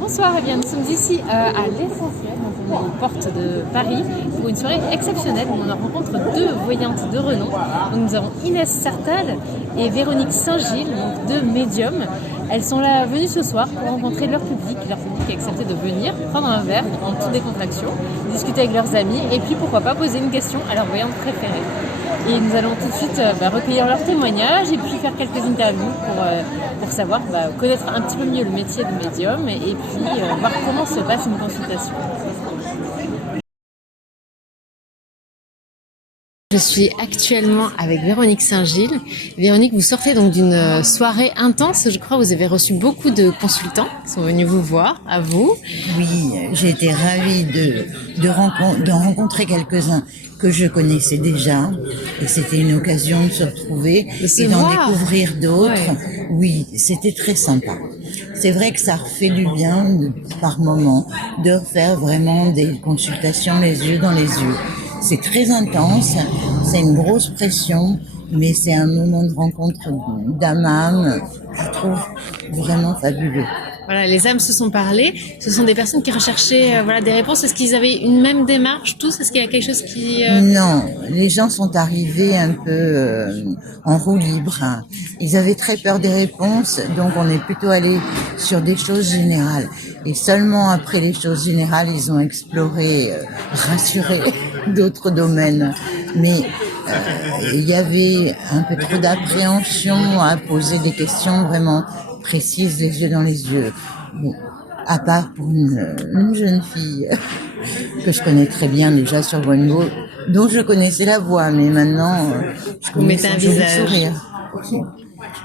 Bonsoir, eh bien, nous sommes ici à l'Essentiel, donc aux portes de Paris, pour une soirée exceptionnelle où on rencontre deux voyantes de renom. Donc, nous avons Inès Sartal et Véronique Saint-Gilles, donc deux médiums. Elles sont là venues ce soir pour rencontrer leur public a accepté de venir, prendre un verre en toute décontraction, discuter avec leurs amis et puis pourquoi pas poser une question à leur voyante préférée. Et nous allons tout de suite recueillir leurs témoignages et puis faire quelques interviews pour savoir, connaître un petit peu mieux le métier de médium et puis voir comment se passe une consultation. Je suis actuellement avec Véronique Saint-Gilles. Véronique, vous sortez donc d'une soirée intense. Je crois que vous avez reçu beaucoup de consultants qui sont venus vous voir, à vous. Oui, j'ai été ravie de rencontrer quelques-uns que je connaissais déjà. Et c'était une occasion de se retrouver et d'en découvrir d'autres. Ouais. Oui, c'était très sympa. C'est vrai que ça refait du bien par moment de refaire vraiment des consultations les yeux dans les yeux. C'est très intense, c'est une grosse pression, mais c'est un moment de rencontre d'âme à âme, je trouve vraiment fabuleux. Voilà, les âmes se sont parlé. Ce sont des personnes qui recherchaient des réponses. Est-ce qu'ils avaient une même démarche tous? Est-ce qu'il y a quelque chose qui... Non, les gens sont arrivés un peu en roue libre. Ils avaient très peur des réponses, donc on est plutôt allé sur des choses générales. Et seulement après les choses générales, ils ont exploré, rassuré d'autres domaines. Mais il y avait un peu trop d'appréhension à poser des questions vraiment précises, les yeux dans les yeux. Bon, à part pour une jeune fille que je connais très bien déjà sur Bonneau, dont je connaissais la voix, mais maintenant je connais son joli sourire.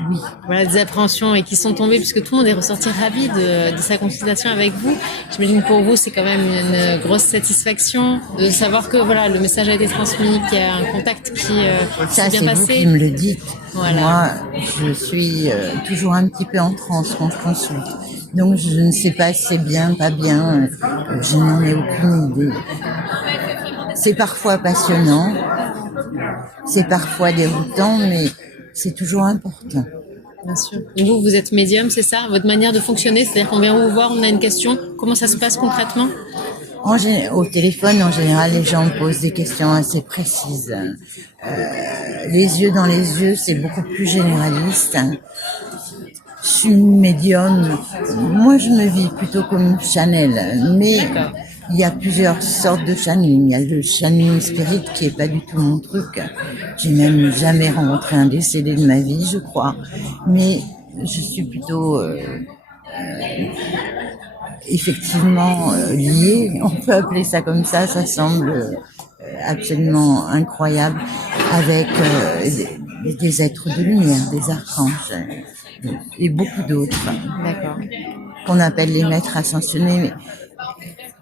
Oui. Voilà, des appréhensions et qui sont tombées puisque tout le monde est ressorti ravi de sa consultation avec vous. J'imagine pour vous c'est quand même une grosse satisfaction de savoir que le message a été transmis, qu'il y a un contact qui s'est bien passé. Ça c'est vous qui me le dites. Voilà. Moi je suis toujours un petit peu en transe quand je consulte. Donc je ne sais pas si c'est bien, pas bien, je n'en ai aucune idée. C'est parfois passionnant, c'est parfois déroutant, mais c'est toujours important. Bien sûr. Vous êtes médium, c'est ça? Votre manière de fonctionner, c'est-à-dire qu'on vient vous voir, on a une question. Comment ça se passe concrètement? Au téléphone, en général, les gens posent des questions assez précises. Les yeux dans les yeux, c'est beaucoup plus généraliste. Je suis médium. Moi, je me vis plutôt comme Chanel, mais il y a plusieurs sortes de channeling. Il y a le channeling spirit qui est pas du tout mon truc. J'ai même jamais rencontré un décédé de ma vie, je crois. Mais je suis plutôt effectivement liée. On peut appeler ça comme ça. Ça semble absolument incroyable avec des êtres de lumière, des archanges et beaucoup d'autres. D'accord. Qu'on appelle les maîtres ascensionnés.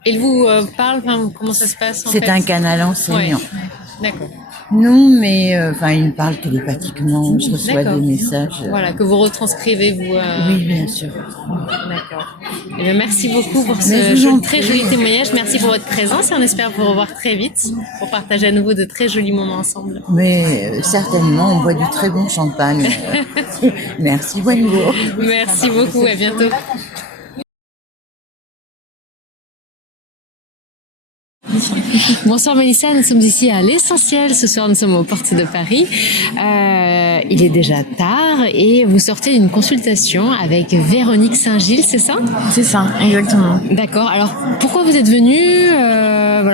Ils vous parlent, comment ça se passe en fait? C'est un canal enseignant. Ouais. D'accord. Non, mais ils me parlent télépathiquement, je reçois des messages. Voilà, que vous retranscrivez, vous. Oui, bien sûr. D'accord. Eh bien, merci beaucoup pour ce très joli témoignage. Merci pour votre présence et on espère vous revoir très vite pour partager à nouveau de très jolis moments ensemble. Mais certainement, on boit du très bon champagne. Merci, Wengo. Merci beaucoup, à bientôt. Bonsoir Mélissa, nous sommes ici à l'Essentiel. Ce soir, nous sommes aux portes de Paris. Il est déjà tard et vous sortez d'une consultation avec Véronique Saint-Gilles, c'est ça? C'est ça, exactement. D'accord. Alors, pourquoi vous êtes venue?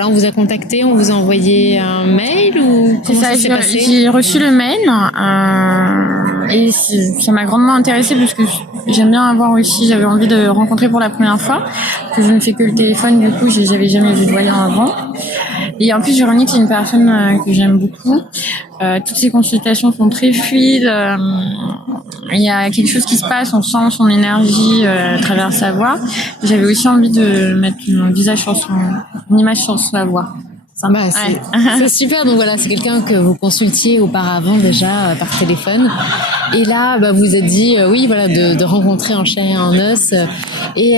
On vous a contacté, on vous a envoyé un mail ou comment ça s'est passé? J'ai reçu le mail et ça m'a grandement intéressée parce que j'aime bien j'avais envie de rencontrer pour la première fois, que je ne fais que le téléphone, du coup, j'avais jamais vu de voyant avant. Et en plus, Véronique, c'est une personne que j'aime beaucoup. Toutes ses consultations sont très fluides. Il y a quelque chose qui se passe, on sent son énergie à travers sa voix. J'avais aussi envie de mettre une image sur sa voix. C'est super. Donc voilà, c'est quelqu'un que vous consultiez auparavant déjà par téléphone. Et là, vous êtes dit, de rencontrer en chair et en os. Et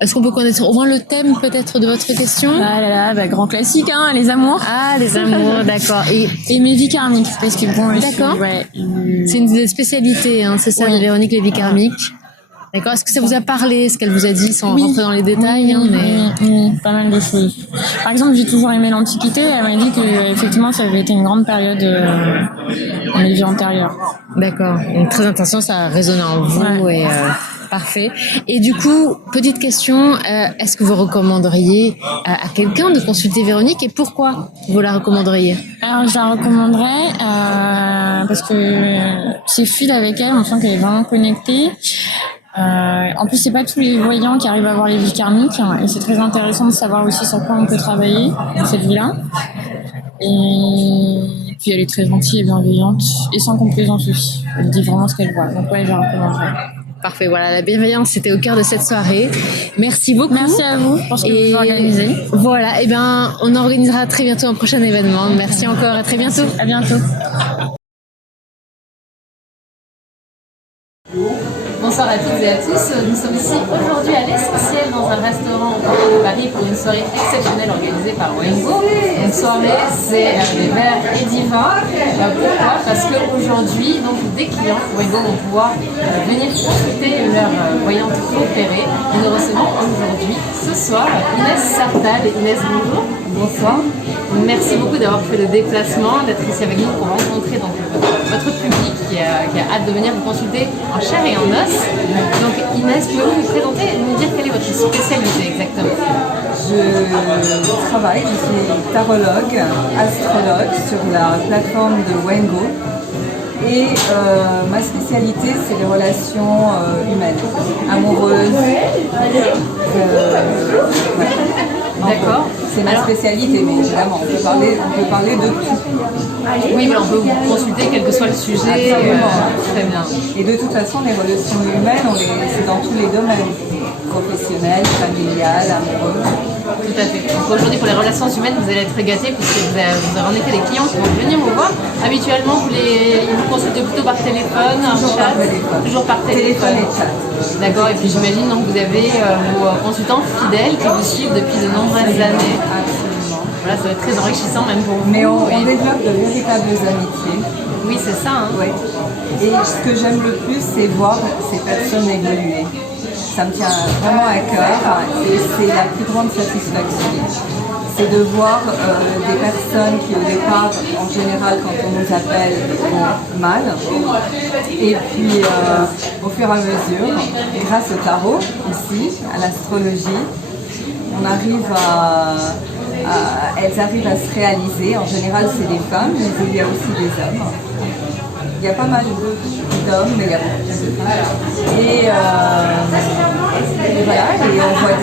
est-ce qu'on peut connaître au moins le thème peut-être de votre question? Ah là là, grand classique, les amours. Ah, les amours, d'accord. Et mes vies karmiques, parce que d'accord. C'est une des spécialités, c'est ça, de Véronique, les vies karmiques. D'accord. Est-ce que ça vous a parlé, ce qu'elle vous a dit, sans Oui. rentrer dans les détails Oui, pas mal de choses. Par exemple, j'ai toujours aimé l'Antiquité. Elle m'a dit que effectivement, ça avait été une grande période dans les vies antérieures. D'accord. Donc très intéressant, ça a résonné en vous Ouais. et parfait. Et du coup, petite question, est-ce que vous recommanderiez à quelqu'un de consulter Véronique et pourquoi vous la recommanderiez? Alors, je la recommanderais parce que c'est fluide avec elle. On sent qu'elle est vraiment connectée. En plus, c'est pas tous les voyants qui arrivent à voir les vies karmiques, et c'est très intéressant de savoir aussi sur quoi on peut travailler dans cette vie-là. Et puis, elle est très gentille et bienveillante, et sans complaisance aussi. Elle dit vraiment ce qu'elle voit. Donc, ouais, je la recommanderais. Parfait, voilà, la bienveillance, c'était au cœur de cette soirée. Merci beaucoup. Merci à vous pour ce que Et vous organisez. voilà, et ben, on organisera très bientôt un prochain événement. Merci encore, à très bientôt. À bientôt. Bonsoir à toutes et à tous. Nous sommes ici aujourd'hui à l'Essentiel dans un restaurant au cœur de Paris pour une soirée exceptionnelle organisée par Wengo. Une soirée, c'est des verres et divins. Pourquoi? Parce qu'aujourd'hui, donc, des clients Wengo vont pouvoir venir consulter leur voyante préférée. Et nous recevons aujourd'hui, ce soir, Inès Sartal. Inès, bonjour. Bonsoir. Merci beaucoup d'avoir fait le déplacement, d'être ici avec nous pour rencontrer donc, votre public qui a hâte de venir vous consulter en chair et en os. Donc Inès, pouvez-vous vous présenter et nous dire quelle est votre spécialité exactement? Je travaille, je suis tarologue, astrologue sur la plateforme de Wengo. Et ma spécialité, c'est les relations humaines, amoureuses. D'accord. C'est ma spécialité, mais évidemment, on peut parler de tout. Oui, mais on peut vous consulter quel que soit le sujet. Très bien. Et de toute façon, les relations humaines, c'est dans tous les domaines, professionnels, familiales, amoureux. Tout à fait. Donc aujourd'hui, pour les relations humaines, vous allez être gâtés puisque vous avez en effet des clients qui vont venir vous voir. Habituellement, ils vous consultent plutôt par téléphone, chat. Toujours par téléphone. Et chat. D'accord. Et puis j'imagine donc vous avez vos consultants fidèles qui vous suivent depuis de nombreuses années. Absolument. Voilà, ça va être très enrichissant même pour vous. Mais on Et- développe de véritables amitiés. Oui, c'est ça. Hein. Ouais. Et ce que j'aime le plus, c'est voir ces personnes évoluer. Ça me tient vraiment à cœur et c'est la plus grande satisfaction. C'est de voir des personnes qui au départ, en général, quand on nous appelle, vont mal. Et puis, au fur et à mesure, grâce au tarot aussi, à l'astrologie, elles arrivent à se réaliser. En général, c'est des femmes, mais il y a aussi des hommes. Il y a pas mal d'hommes, mais il y a beaucoup de femmes. Et voilà, et on voit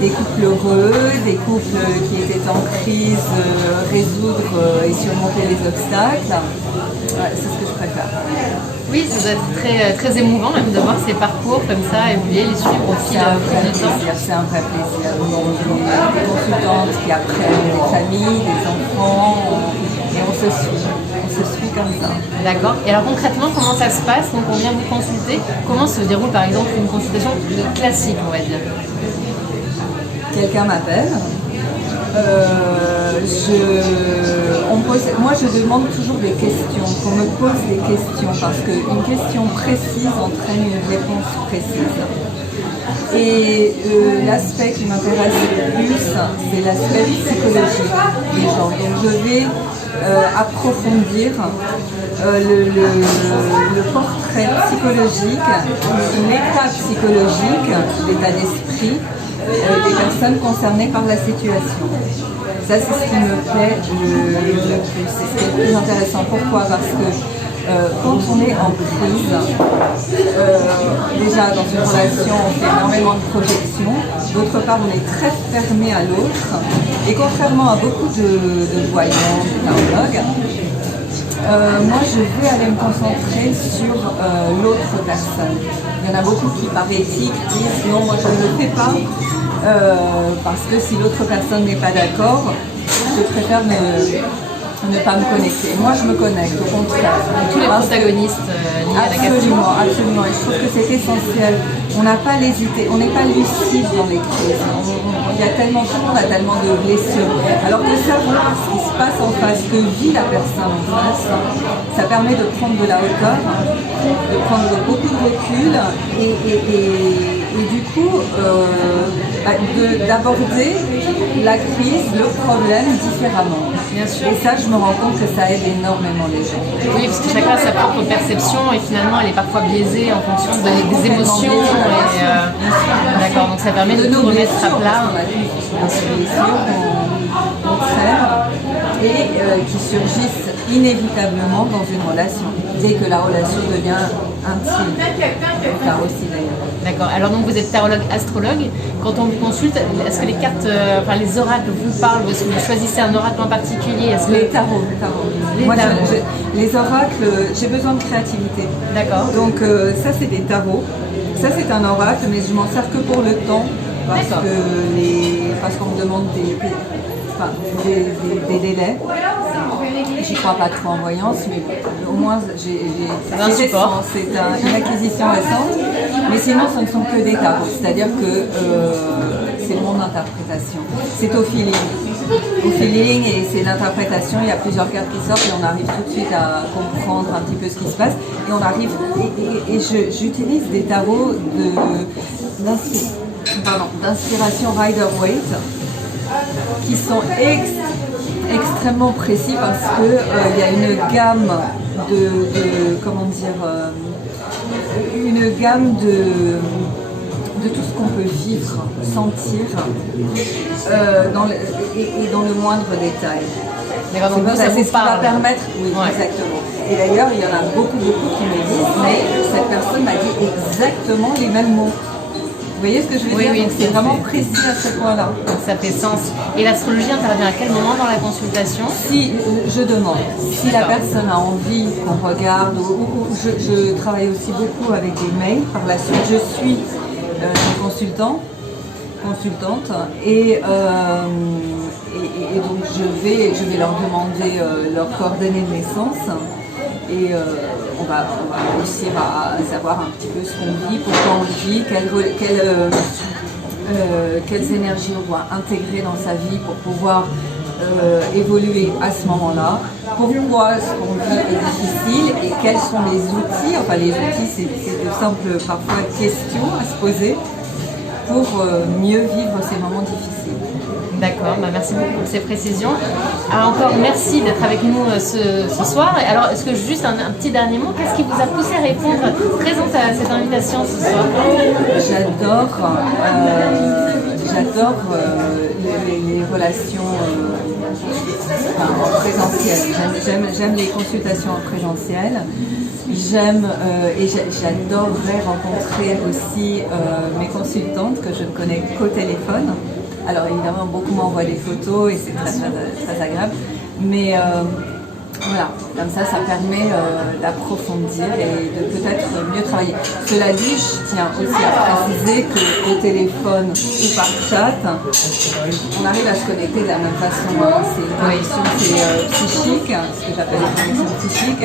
des couples heureux, des couples qui étaient en crise, résoudre et surmonter les obstacles. Ouais, c'est ce que je préfère. Oui, ça doit être très, très émouvant même de voir ces parcours comme ça évoluer, les suivre au fil du temps. C'est un vrai plaisir. Des consultantes qui apprennent des familles, des enfants, et on se suit comme ça. D'accord. Et alors concrètement, comment ça se passe? Donc on vient vous consulter. Comment se déroule par exemple une consultation classique, on va dire? Quelqu'un m'appelle. Moi, je demande toujours des questions, qu'on me pose des questions, parce qu'une question précise entraîne une réponse précise. Et l'aspect qui m'intéresse le plus, c'est l'aspect psychologique des gens. Donc je vais approfondir le portrait psychologique, l'état psychologique, l'état d'esprit des personnes concernées par la situation. Ça, c'est ce qui me plaît le plus. C'est ce qui est le plus intéressant. Pourquoi? Parce que quand on est en crise, déjà dans une relation, on fait énormément de projections. D'autre part, on est très fermé à l'autre. Et contrairement à beaucoup de voyants, de tarologues, moi, je vais aller me concentrer sur l'autre personne. Il y en a beaucoup qui, par éthique, disent non, moi je ne le fais pas parce que si l'autre personne n'est pas d'accord, je préfère ne pas me connecter. Moi, je me connecte, au contraire. Tous les protagonistes liés à la question. Absolument, absolument. Et je trouve que c'est essentiel. On n'a pas l'hésité, on n'est pas lucide dans les crises. Il y a tellement, tout le monde a tellement de blessures. Alors que savoir ce qui se passe en face, que vit la personne en face, ça permet de prendre de la hauteur, de prendre beaucoup de recul et du coup d'aborder la crise, le problème différemment. Bien sûr. Et ça, je me rends compte que ça aide énormément les gens. Oui, parce que chacun a sa propre perception et finalement elle est parfois biaisée en fonction des émotions. D'accord, donc ça permet de tout remettre à plat. On a tous des blessures qu'on traîne et qui surgissent inévitablement dans une relation. Dès que la relation devient intime. Le cas aussi d'ailleurs. D'accord. Alors donc vous êtes tarologue, astrologue. Quand on vous consulte, est-ce que les cartes, les oracles vous parlent ou est-ce que vous choisissez un oracle en particulier? Les tarots. Moi, les oracles, j'ai besoin de créativité. D'accord. Donc ça c'est des tarots. Ça c'est un oracle, mais je m'en sers que pour le temps parce qu'on me demande des délais. J'y crois pas trop en voyance, mais au moins c'est récent, c'est une acquisition récente. Mais sinon, ce ne sont que des tarots, c'est-à-dire que c'est mon interprétation. C'est au feeling et c'est l'interprétation. Il y a plusieurs cartes qui sortent et on arrive tout de suite à comprendre un petit peu ce qui se passe. Et on arrive et j'utilise des tarots d'inspiration Rider-Waite qui sont extrêmement précis parce que il y a une gamme de tout ce qu'on peut vivre, sentir et dans le moindre détail. D'accord, donc ça c'est vous ce qui va parle. permettre, oui, Ouais. exactement. Et d'ailleurs, il y en a beaucoup qui me disent, mais cette personne m'a dit exactement les mêmes mots. Vous voyez ce que je veux dire? Oui, Donc, c'est vraiment précis à ce point-là. Donc ça fait sens. Et l'astrologie intervient à quel moment dans la consultation? Si je demande, si la personne a envie qu'on regarde, ou je travaille aussi beaucoup avec des mails par la suite, je suis une consultante et donc je vais leur demander leurs coordonnées de naissance et on va réussir à savoir un petit peu ce qu'on vit, pourquoi on le vit, quelles énergies on doit intégrer dans sa vie pour pouvoir évoluer à ce moment-là, pourquoi ce qu'on vit est difficile et quels sont les outils, les outils c'est de simples parfois questions à se poser pour mieux vivre ces moments difficiles. D'accord, merci beaucoup pour ces précisions. Alors encore merci d'être avec nous ce soir. Alors est-ce que juste un petit dernier mot, qu'est-ce qui vous a poussé à répondre présente à cette invitation ce soir? J'adore les relations en présentiel. J'aime les consultations en présentiel. J'adorerais rencontrer aussi mes consultantes que je ne connais qu'au téléphone. Alors évidemment, beaucoup m'envoient des photos et c'est très agréable. Mais voilà, comme ça permet d'approfondir et de peut-être mieux travailler. Cela dit, je tiens aussi à préciser qu'au téléphone ou par chat, on arrive à se connecter de la même façon. C'est une connexion psychique, ce que j'appelle une connexion psychique.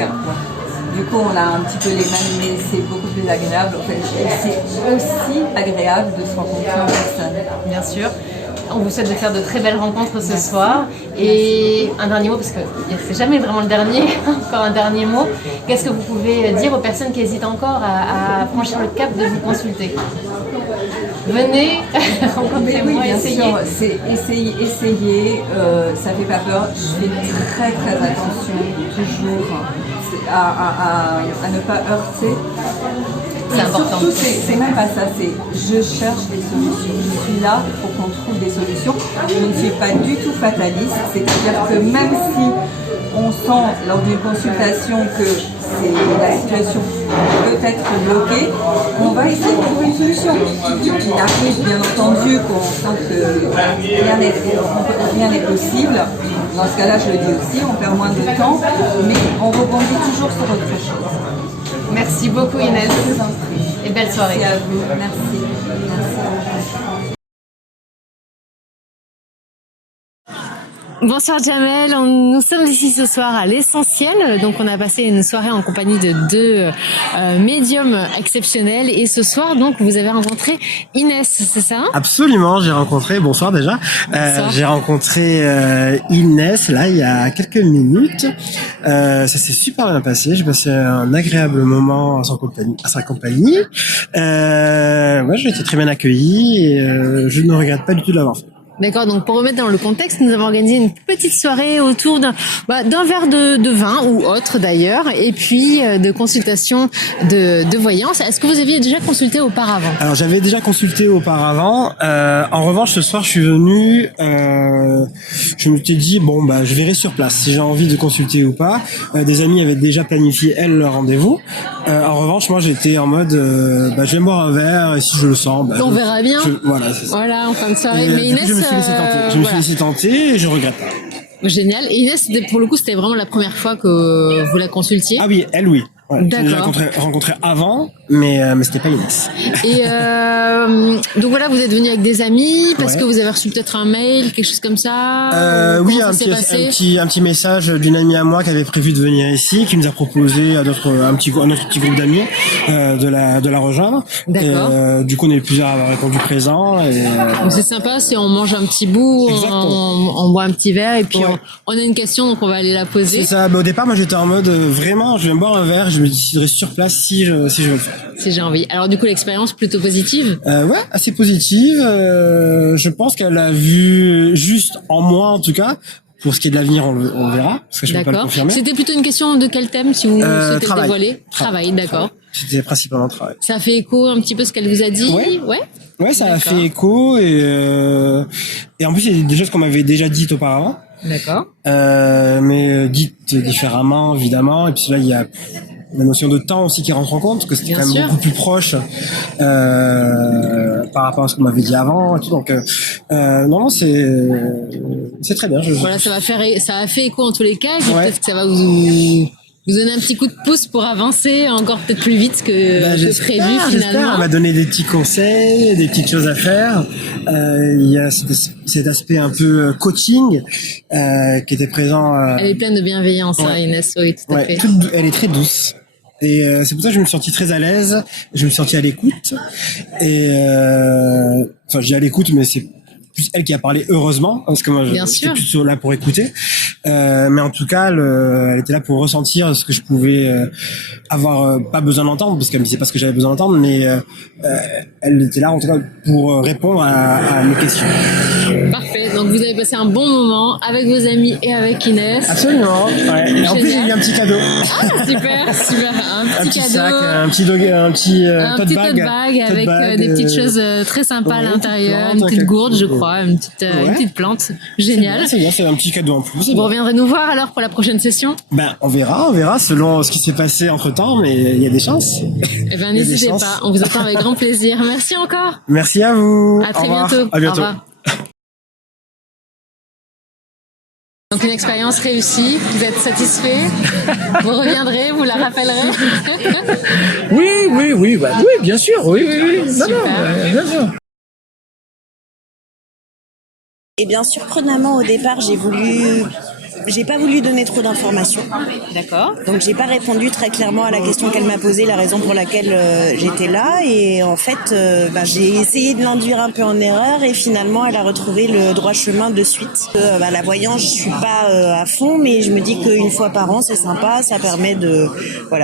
Du coup, on a un petit peu les mêmes, mais c'est beaucoup plus agréable. En fait, c'est aussi agréable de se rencontrer en personne. Bien sûr. On vous souhaite de faire de très belles rencontres ce soir. Et un dernier mot, parce que c'est jamais vraiment le dernier, encore un dernier mot. Qu'est-ce que vous pouvez dire aux personnes qui hésitent encore à franchir le cap de vous consulter? Venez, rencontrez-moi, essayez. Sûr, c'est essayer, ça fait pas peur. Je fais très attention toujours à ne pas heurter. C'est important. Surtout, c'est même pas ça, c'est je cherche des solutions. Je suis là pour qu'on trouve des solutions. Je ne suis pas du tout fataliste, c'est-à-dire que même si on sent lors d'une consultation que la situation peut être bloquée, on va essayer de trouver une solution. Il arrive bien entendu qu'on sent que rien n'est possible. Dans ce cas-là, je le dis aussi, on perd moins de temps, mais on rebondit toujours sur autre chose. Merci beaucoup Inès. Et belle soirée. Merci à vous. Merci. Bonsoir Jamel, nous sommes ici ce soir à l'Essentiel, donc on a passé une soirée en compagnie de deux médiums exceptionnels et ce soir donc vous avez rencontré Inès, c'est ça? Absolument, bonsoir déjà, j'ai rencontré Inès là il y a quelques minutes, ça s'est super bien passé, j'ai passé un agréable moment à sa compagnie, ouais, j'ai été très bien accueilli et je ne regrette pas du tout de l'avoir fait. D'accord, donc pour remettre dans le contexte, nous avons organisé une petite soirée autour d'un verre de vin ou autre d'ailleurs, et puis de consultation de voyance. Est-ce que vous aviez déjà consulté auparavant? Alors j'avais déjà consulté auparavant. En revanche, ce soir, je suis venu. Je me suis dit je verrai sur place si j'ai envie de consulter ou pas. Des amis avaient déjà planifié leur rendez-vous. En revanche, moi, j'étais en mode, je vais boire un verre et si je le sens, on verra bien. Voilà, c'est ça. Voilà, en fin de soirée. Et, mais Inès, je me suis laissé tenter. Je me suis laissé tenter et je regrette pas. Génial. Et Inès, pour le coup, c'était vraiment la première fois que vous la consultiez? Ah oui, elle, oui. Ouais, d'accord. J'ai déjà rencontré avant, mais c'était pas Inès. Et donc voilà, vous êtes venu avec des amis parce que vous avez reçu peut-être un mail, quelque chose comme ça. Oui, un petit message d'une amie à moi qui avait prévu de venir ici, qui nous a proposé à notre petit groupe d'amis de la rejoindre. D'accord. Du coup, on est plusieurs à avoir répondu présent. Donc c'est sympa, on mange un petit bout, on boit un petit verre et puis on a une question, donc on va aller la poser. C'est ça. Au départ, moi j'étais en mode vraiment, je vais me boire un verre. Je me déciderai sur place si je veux le faire. Si j'ai envie. Alors du coup, l'expérience plutôt positive? Ouais, assez positive. Je pense qu'elle a vu juste en moi, en tout cas. Pour ce qui est de l'avenir, on verra, parce que je peux pas le confirmer. C'était plutôt une question de quel thème, si vous souhaitez le dévoiler? Travail, d'accord. C'était principalement travail. Ça a fait écho un petit peu ce qu'elle vous a dit? Ouais, ça a fait écho et en plus, il y a des choses qu'on m'avait déjà dites auparavant. D'accord. Mais dites différemment, évidemment. Et puis là, il y a la notion de temps aussi qui rentre en compte, parce que c'était quand même beaucoup plus proche par rapport à ce qu'on m'avait dit avant et tout. Donc non, c'est très bien. Voilà, ça a fait écho en tous les cas. Peut-être que ça va vous donner un petit coup de pouce pour avancer encore peut-être plus vite que prévu finalement. Elle m'a donné des petits conseils, des petites choses à faire. Il y a cet aspect un peu coaching qui était présent. Elle est pleine de bienveillance, Inès. Oui, tout à fait. Elle est très douce. Et c'est pour ça que je me suis senti très à l'aise. Je me suis senti à l'écoute. Et j'ai à l'écoute, mais c'est plus elle qui a parlé, heureusement, parce que moi j'étais plutôt là pour écouter, mais en tout cas elle était là pour ressentir ce que je pouvais avoir pas besoin d'entendre, parce qu'elle me disait pas ce que j'avais besoin d'entendre, mais elle était là en tout cas pour répondre à mes questions. Parfait, donc vous avez passé un bon moment avec vos amis et avec Inès. Absolument, ouais. Et en plus j'ai eu un petit cadeau. Ah super, un petit cadeau, sac, un petit tote bag avec des petites choses très sympas à l'intérieur, une petite gourde je crois, une petite plante, génial. C'est bien, c'est un petit cadeau en plus. Vous reviendrez nous voir alors pour la prochaine session? On verra selon ce qui s'est passé entre temps, mais il y a des chances. Eh ben n'hésitez pas, on vous attend avec grand plaisir. Merci encore. Merci à vous. À très bientôt. À bientôt. Au revoir. Donc une expérience réussie, vous êtes satisfait? Vous reviendrez, vous la rappellerez? Oui, bien sûr, oui. Super. Bien sûr. Et bien surprenamment au départ, j'ai pas voulu donner trop d'informations. D'accord. Donc j'ai pas répondu très clairement à la question qu'elle m'a posée, la raison pour laquelle j'étais là. Et en fait, j'ai essayé de l'induire un peu en erreur et finalement elle a retrouvé le droit chemin de suite. La voyance, je suis pas à fond, mais je me dis qu'une fois par an, c'est sympa, ça permet de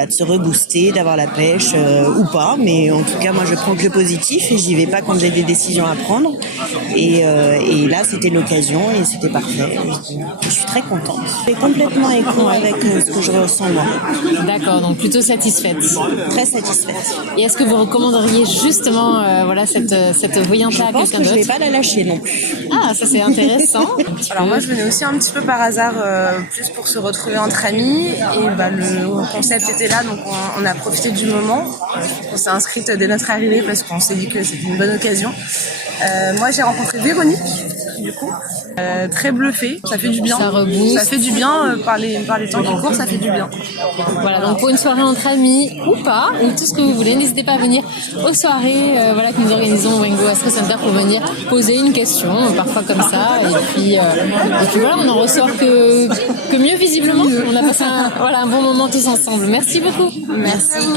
se rebooster, d'avoir la pêche ou pas. Mais en tout cas, moi je prends que le positif et j'y vais pas quand j'ai des décisions à prendre. Et là, c'était l'occasion et c'était parfait. Je suis très contente. C'est complètement écho avec ce que je ressens moi. D'accord, donc plutôt satisfaite. Très satisfaite. Et est-ce que vous recommanderiez justement cette voyante-là à quelqu'un d'autre? Je pense que je vais pas la lâcher non plus. Ah, ça c'est intéressant. Alors moi je venais aussi un petit peu par hasard, plus pour se retrouver entre amis. Et le concept était là, donc on a profité du moment. On s'est inscrite dès notre arrivée parce qu'on s'est dit que c'était une bonne occasion. Moi j'ai rencontré Véronique, du coup. Très bluffé, ça fait du bien. Ça rebooste. Ça fait du bien par les temps qui courent, ça fait du bien. Voilà, donc pour une soirée entre amis ou pas, ou tout ce que vous voulez, n'hésitez pas à venir aux soirées que nous organisons au Wengo Astro Center pour venir poser une question, parfois comme ça. Et puis voilà, on en ressort que mieux visiblement. On a passé un bon moment tous ensemble. Merci beaucoup. Merci.